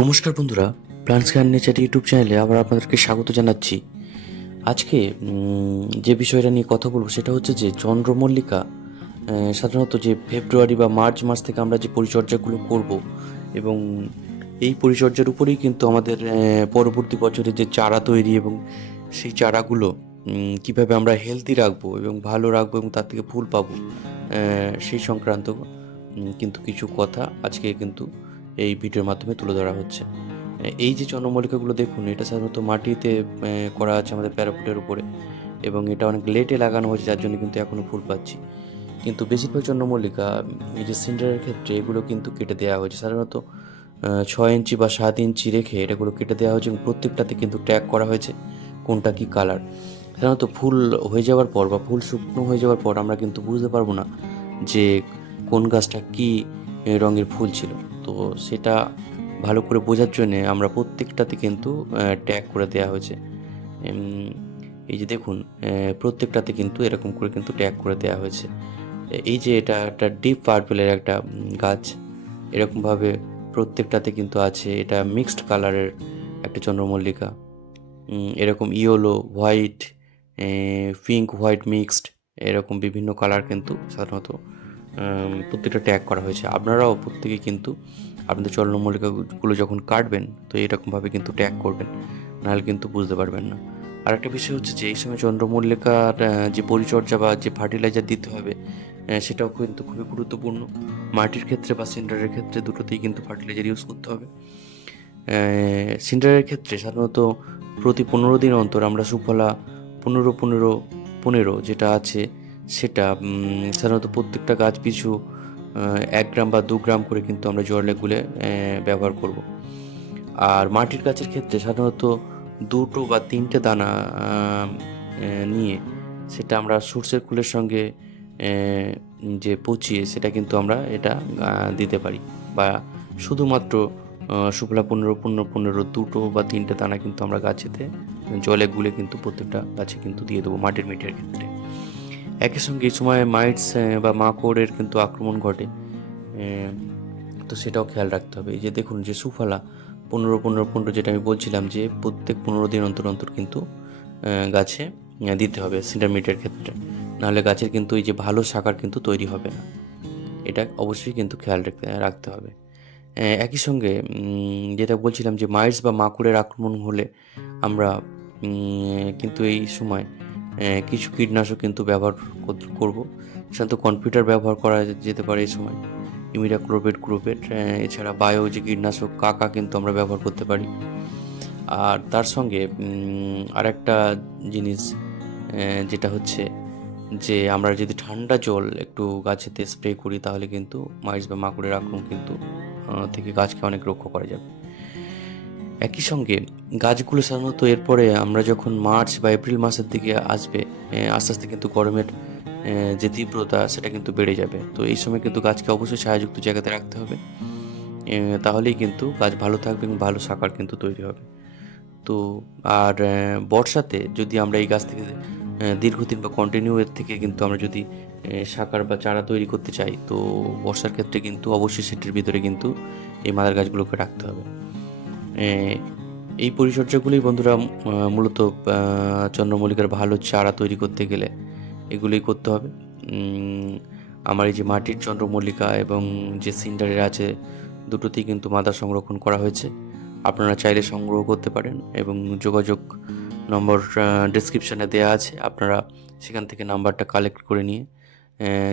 নমস্কার বন্ধুরা, plants and nature YouTube চ্যানেলে আবার আপনাদেরকে স্বাগত জানাচ্ছি। আজকে যে বিষয়টা নিয়ে কথা বলবো সেটা হচ্ছে যে চন্দ্রমল্লিকা সাধারণত যে ফেব্রুয়ারি বা মার্চ মাস থেকে আমরা যে পরিচর্যাগুলো করব এবং এই পরিচর্যার উপরেই কিন্তু আমাদের পরবর্তী বছরে যে চারা তৈরি এবং সেই চারাগুলো কীভাবে আমরা হেলদি রাখবো এবং ভালো রাখবো এবং তার থেকে ফুল পাবো, সেই সংক্রান্ত কিন্তু কিছু কথা আজকে কিন্তু এই ভিডিওর মাধ্যমে তুলে ধরা হচ্ছে। এই যে চন্দ্রমল্লিকাগুলো দেখুন, এটা সাধারণত মাটিতে করা আছে আমাদের প্যারাপোর্টের উপরে এবং এটা অনেক লেটে লাগানো হয়েছে, যার জন্য কিন্তু এখনও ফুল পাচ্ছি। কিন্তু বেশিরভাগ চন্দ্রমল্লিকা এই যে সিন্ডারের ক্ষেত্রে এগুলো কিন্তু কেটে দেওয়া হয়েছে, সাধারণত 6 ইঞ্চি বা 7 ইঞ্চি রেখে এটাগুলো কেটে দেওয়া হয়েছে এবং প্রত্যেকটাতে কিন্তু ট্যাগ করা হয়েছে কোনটা কী কালার। সাধারণত ফুল হয়ে যাওয়ার পর বা ফুল শুকনো হয়ে যাওয়ার পর আমরা কিন্তু বুঝতে পারবো না যে কোন গাছটা কী রঙের ফুল ছিল। তো সেটা ভালো করে বোঝার জন্যে আমরা প্রত্যেকটাতে কিন্তু ট্যাগ করে দেওয়া হয়েছে। এই যে দেখুন, প্রত্যেকটাতে কিন্তু এরকম করে কিন্তু ট্যাগ করে দেওয়া হয়েছে। এই যে এটা একটা ডিপ পার্পেলের একটা গাছ, এরকমভাবে প্রত্যেকটাতে কিন্তু আছে। এটা মিক্সড কালারের একটা চন্দ্রমল্লিকা, এরকম yellow, white, pink white mixed, এরকম বিভিন্ন কালার কিন্তু সাধারণত প্রত্যেকটা ট্যাগ করা হয়েছে। আপনারাও প্রত্যেকে কিন্তু আপনাদের চন্দ্রমল্লিকাগুলো যখন কাটবেন তো এরকমভাবে কিন্তু ট্যাগ করবেন, নাহলে কিন্তু বুঝতে পারবেন না। আর একটা বিষয় হচ্ছে যে এই সময় চন্দ্রমল্লিকার যে পরিচর্যা বা যে ফার্টিলাইজার দিতে হবে, সেটাও কিন্তু খুবই গুরুত্বপূর্ণ। মাটির ক্ষেত্রে বা সিন্ডারের ক্ষেত্রে দুটোতেই কিন্তু ফার্টিলাইজার ইউজ করতে হবে। সিন্ডারের ক্ষেত্রে সাধারণত প্রতি 15 দিন অন্তর আমরা সুফলা 15-15-15 যেটা আছে সেটা সাধারণত প্রত্যেকটা গাছ পিছু 1 গ্রাম বা 2 গ্রাম করে কিন্তু আমরা জলে গুলে ব্যবহার করব। আর মাটির গাছের ক্ষেত্রে সাধারণত 2টো বা 3টে দানা নিয়ে সেটা আমরা সর্ষের খোলের সঙ্গে যে পচিয়ে সেটা কিন্তু আমরা এটা দিতে পারি, বা শুধুমাত্র সুফলা 15-15-15 2টো বা 3টে দানা কিন্তু আমরা গাছেতে জলে গুলে কিন্তু প্রত্যেকটা গাছে কিন্তু দিয়ে দেবো মাটির মিডিয়ার ক্ষেত্রে। একই সঙ্গে এই সময় মাইটস বা মাকড়ের কিন্তু আক্রমণ ঘটে, তো সেটাও খেয়াল রাখতে হবে। এই যে দেখুন যে সুফলা 15-15-15 যেটা আমি বলছিলাম যে প্রত্যেক 15 দিন অন্তর অন্তর কিন্তু গাছে দিতে হবে সিন্ডার মিডিয়ার ক্ষেত্রে, নাহলে গাছের কিন্তু এই যে ভালো শাখার কিন্তু তৈরি হবে না। এটা অবশ্যই কিন্তু খেয়াল রাখতে হবে। একই সঙ্গে যেটা বলছিলাম যে মাইটস বা মাকড়ের আক্রমণ হলে আমরা কিন্তু এই সময় কিছু কীটনাশক কিন্তু ব্যবহার করব। সাধারণত কনফিডার ব্যবহার করা যেতে পারে এই সময়, ইমিডাক্লোপ্রিড গ্রুপের। এছাড়া বায়ো যে কীটনাশক কাকা কিন্তু আমরা ব্যবহার করতে পারি। আর তার সঙ্গে আরেকটা জিনিস যেটা হচ্ছে যে আমরা যদি ঠান্ডা জল একটু গাছেতে স্প্রে করি তাহলে কিন্তু মাইটস বা মাকড়ের আক্রমণ কিন্তু থেকে গাছকে অনেক রক্ষা করা যাবে। একই সঙ্গে গাছগুলো সাধারণত এরপরে আমরা যখন মার্চ বা এপ্রিল মাসের দিকে আসবে, আস্তে আস্তে কিন্তু গরমের যে তীব্রতা সেটা কিন্তু বেড়ে যাবে। তো এই সময় কিন্তু গাছকে অবশ্যই ছায়াযুক্ত জায়গাতে রাখতে হবে, তাহলেই কিন্তু গাছ ভালো থাকবে এবং ভালো শাখার কিন্তু তৈরি হবে। তো আর বর্ষাতে যদি আমরা এই গাছ থেকে দীর্ঘদিন বা কন্টিনিউ এর থেকে কিন্তু আমরা যদি শাখার বা চারা তৈরি করতে চাই, তো বর্ষার ক্ষেত্রে কিন্তু অবশ্যই সেটির ভিতরে কিন্তু এই মাদার গাছগুলোকে রাখতে হবে। এই পরিচর্যাগুলি বন্ধুরা মূলত চন্দ্রমল্লিকার ভালো চারা তৈরি করতে গেলে এগুলোই করতে হবে। আমার এই যে মাটির চন্দ্রমল্লিকা এবং যে সিন্ডারের আছে দুটোতেই কিন্তু মাদা সংরক্ষণ করা হয়েছে। আপনারা চাইলে সংগ্রহ করতে পারেন এবং যোগাযোগ নম্বর ডেসক্রিপশানে দেওয়া আছে, আপনারা সেখান থেকে নাম্বারটা কালেক্ট করে নিয়ে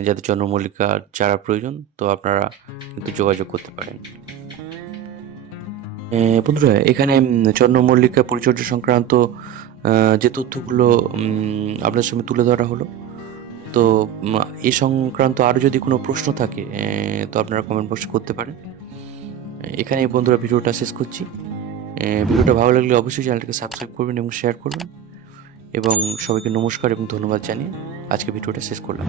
যাদের চন্দ্রমল্লিকার চারা প্রয়োজন তো আপনারা কিন্তু যোগাযোগ করতে পারেন। বন্ধুরা, এখানে চন্দ্রমল্লিকা পরিচর্যা সংক্রান্ত যে তথ্যগুলো আপনাদের সামনে তুলে ধরা হলো, তো এ সংক্রান্ত আরও যদি কোনো প্রশ্ন থাকে তো আপনারা কমেন্ট বক্সে করতে পারেন। এখানে বন্ধুরা ভিডিওটা শেষ করছি। ভিডিওটা ভালো লাগলে অবশ্যই চ্যানেলটাকে সাবস্ক্রাইব করবেন এবং শেয়ার করবেন, এবং সবাইকে নমস্কার এবং ধন্যবাদ জানিয়ে আজকে ভিডিওটা শেষ করলাম।